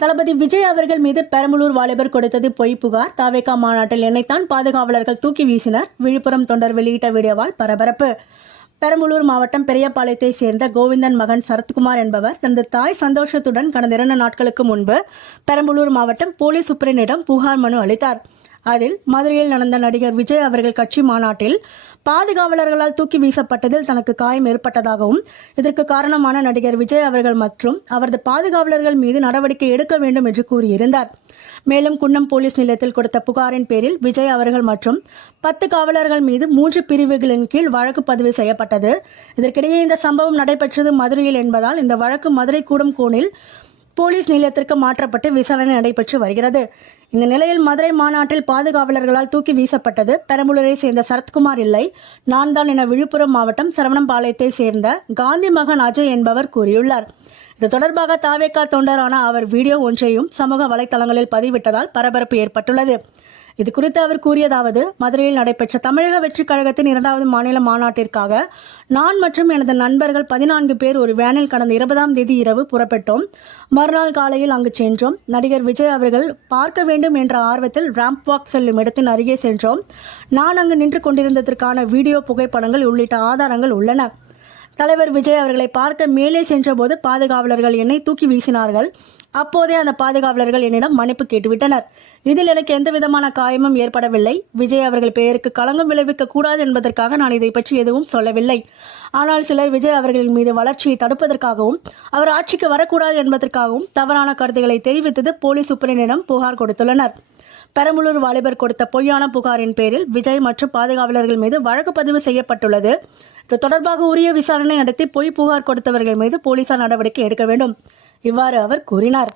தளபதி விஜய் அவர்கள் மீது பெரம்பலூர் வாலிபர் கொடுத்தது பொய் புகார். தாவேகா மாநாட்டில் என்னைத்தான் பாதுகாவலர்கள் தூக்கி வீசினர். விழுப்புரம் தொண்டர் வெளியிட்ட வீடியோவால் பரபரப்பு. பெரம்பலூர் மாவட்டம் பெரியபாளையத்தை சேர்ந்த கோவிந்தன் மகன் சரத்குமார் என்பவர் தனது தாய் சந்தோஷத்துடன் கடந்த 2 நாட்களுக்கு முன்பு பெரம்பலூர் மாவட்டம் போலீஸ் சூப்பரண்டிடம் புகார் மனு அளித்தார். அதில் மதுரையில் நடந்த நடிகர் விஜய் அவர்கள் கட்சி மாநாட்டில் பாதுகாவலர்களால் தூக்கி வீசப்பட்டதில் தனக்கு காயம் ஏற்பட்டதாகவும், இதற்கு காரணமான நடிகர் விஜய் அவர்கள் மற்றும் அவரது பாதுகாவலர்கள் மீது நடவடிக்கை எடுக்க வேண்டும் என்று கூறியிருந்தார். மேலும் குன்னம் போலீஸ் நிலையத்தில் கொடுத்த புகாரின் பேரில் விஜய் அவர்கள் மற்றும் 10 காவலர்கள் மீது 3 பிரிவுகளின் கீழ் வழக்கு பதிவு செய்யப்பட்டது. இதற்கிடையே இந்த சம்பவம் நடைபெற்றது மதுரையில் என்பதால் இந்த வழக்கு மதுரை கூடம்கோனில் போலீஸ் நிலையத்திற்கு மாற்றப்பட்டு விசாரணை நடைபெற்று வருகிறது. இந்த நிலையில் மதுரை மாநாட்டில் பாதுகாவலர்களால் தூக்கி வீசப்பட்டது பெரம்பலூரை சேர்ந்த சரத்குமார் இல்லை, நான் தான் என விழுப்புரம் மாவட்டம் சரவணம்பாளையத்தை சேர்ந்த காந்தி மகன் அஜய் என்பவர் கூறியுள்ளார். இது தொடர்பாக தாவேகா தொண்டரான அவர் வீடியோ ஒன்றையும் சமூக வலைதளங்களில் பதிவிட்டதால் பரபரப்பு ஏற்பட்டுள்ளது. இது குறித்து அவர் கூறியதாவது: மதுரையில் நடைபெற்ற தமிழக வெற்றி கழகத்தின் 2வது மாநில மாநாட்டிற்காக நான் மற்றும் எனது நண்பர்கள் 14 பேர் ஒரு வேனில் கடந்த 20ஆம் தேதி இரவு புறப்பட்டோம். மறுநாள் காலையில் அங்கு சென்றோம். நடிகர் விஜய் அவர்கள் பார்க்க வேண்டும் என்ற ஆர்வத்தில் ராம்ப் வாக் செல்லும் இடத்தின் அருகே சென்றோம். நான் அங்கு நின்று கொண்டிருந்ததற்கான வீடியோ புகைப்படங்கள் உள்ளிட்ட ஆதாரங்கள் உள்ளன. தலைவர் விஜய் அவர்களை பார்க்க மேலே சென்றபோது பாதுகாவலர்கள் என்னை தூக்கி வீசினார்கள். அப்போதே அந்த பாதுகாவலர்கள் என்னிடம் மன்னிப்பு கேட்டுவிட்டனர். இதில் எனக்கு எந்தவிதமான காயமும் ஏற்படவில்லை. விஜய் அவர்கள் பெயருக்கு களங்கம் விளைவிக்க கூடாது என்பதற்காக நான் இதை பற்றி எதுவும் சொல்லவில்லை. ஆனால் சிலர் விஜய் அவர்களின் மீது வளர்ச்சியை தடுப்பதற்காகவும் அவர் ஆட்சிக்கு வரக்கூடாது என்பதற்காகவும் தவறான கருத்துக்களை தெரிவித்தது போலீஸ் சூப்பரண்டிடம் புகார் கொடுத்துள்ளனர். பெரம்பலூர் வாலிபர் கொடுத்த பொய்யான புகாரின் பேரில் விஜய் மற்றும் பாதுகாவலர்கள் மீது வழக்கு பதிவு செய்யப்பட்டுள்ளது. இது தொடர்பாக உரிய விசாரணை நடத்தி பொய் புகார் கொடுத்தவர்கள் மீது போலீசார் நடவடிக்கை எடுக்க வேண்டும். இவ்வாறு அவர் கூறினார்.